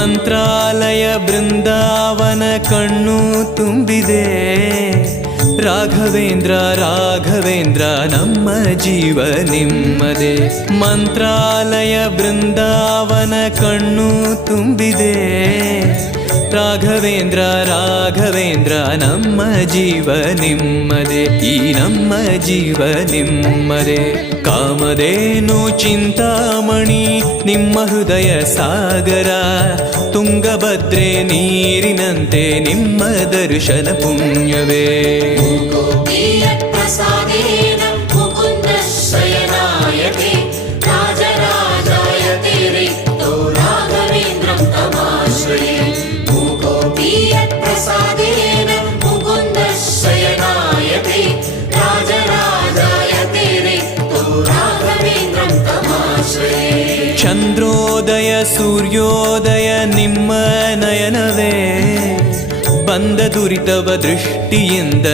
ಮಂತ್ರಾಲಯ ಬೃಂದಾವನ ಕಣ್ಣು ತುಂಬಿದೆ. ರಾಘವೇಂದ್ರ ರಾಘವೇಂದ್ರ ನಮ್ಮ ಜೀವ ನಿಮ್ಮದೇ. ಮಂತ್ರಾಲಯ ಬೃಂದಾವನ ಕಣ್ಣು ತುಂಬಿದೆ. ರಾಘವೇಂದ್ರ ರಾಘವೇಂದ್ರ ನಮ್ಮ ಜೀವ ನಿಮ್ಮದೇ. ಈ ನಮ್ಮ ಜೀವ ನಿಮ್ಮದೇ. ಕಾಮಧೇನು ಚಿಂತಾಮಣಿ ನಿಮ್ಮ ಹೃದಯ ಸಾಗರ. ತುಂಗಭದ್ರೆ ನೀರಿನಂತೆ ನಿಮ್ಮ ದರ್ಶನ ಪುಣ್ಯವೇ. ಚಂದ್ರೋದಯ ಸೂರ್ಯೋದಯ ನಿಮ್ಮ ನಯನವೇ. ಬಂದ ದುರಿತವ ದೃಷ್ಟಿಯಿಂದ